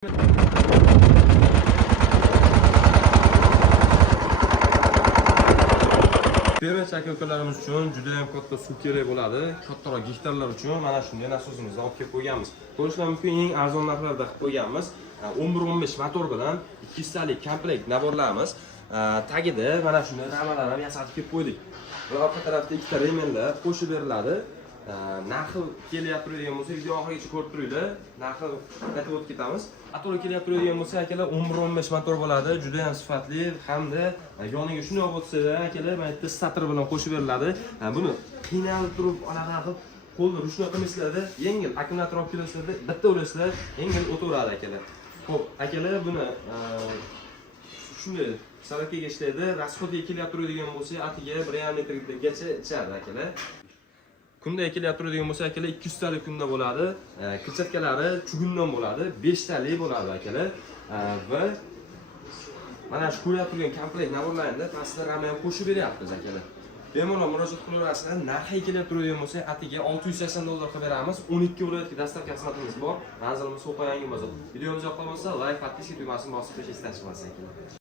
Fermer aka-ukalarimiz uchun juda ham katta suv kerak bo'ladi. Kattaroq gektarlar uchun mana shunday nasosimizni olib kelib qo'yganmiz. Ko'rishlar mumkin, eng arzon narxlarda qilib qo'yganmiz. 11-15 motor bilan 200 talik komplekt naborlarimiz. Tagida mana shunday ramalar ham yasatib kelib qo'ydik. Va orqa tarafda ikkita remenlar qo'shib beriladi. Narxi kelyapti degan bo'lsa, video oxirigacha ko'rib turinglar. Narxi aytib o'tib ketamiz. Motor kelyapti degan bo'lsa, akalar 11-15 motor bo'ladi, juda ham sifatli hamda yoniga shunday bo'lsa, akalar mana bitta stator bilan qo'shib beriladi. Buni qiynalib turib, anaqa qilib qo'lni ruchnoy qilmaysizlarda, yengil akkumulyator olib kelasizlarda, bitta ulasizlar, yengil o'taveradi akalar. Xo'p, akalar buni shunday salakaga ishlaydi. Rasxodga kelyapti degan bo'lsa, atiga 1,5 metrgacha ichadi akalar. Kunda kelyapti degan bo'lsa, akalar 200 talik kunda bo'ladi. Kirchatkalari chugundan bo'ladi, 5 talik bo'ladi akalar. Va mana shu ko'ryapti turgan komplekt naborlarni pastda rama ham qo'shib beryapmiz akalar. Bemalol murojaat qilaverasizlar. Narxi kelyapti degan bo'lsa, atiga $680 qilib beramiz. 12 viloyatga dastavka xizmatimiz bor. Manzilimiz So'qoyangi bozor. Videomiz yoqqan bo'lsa, like, podpiska tugmasini bosib qo'yishni istashingiz kerak.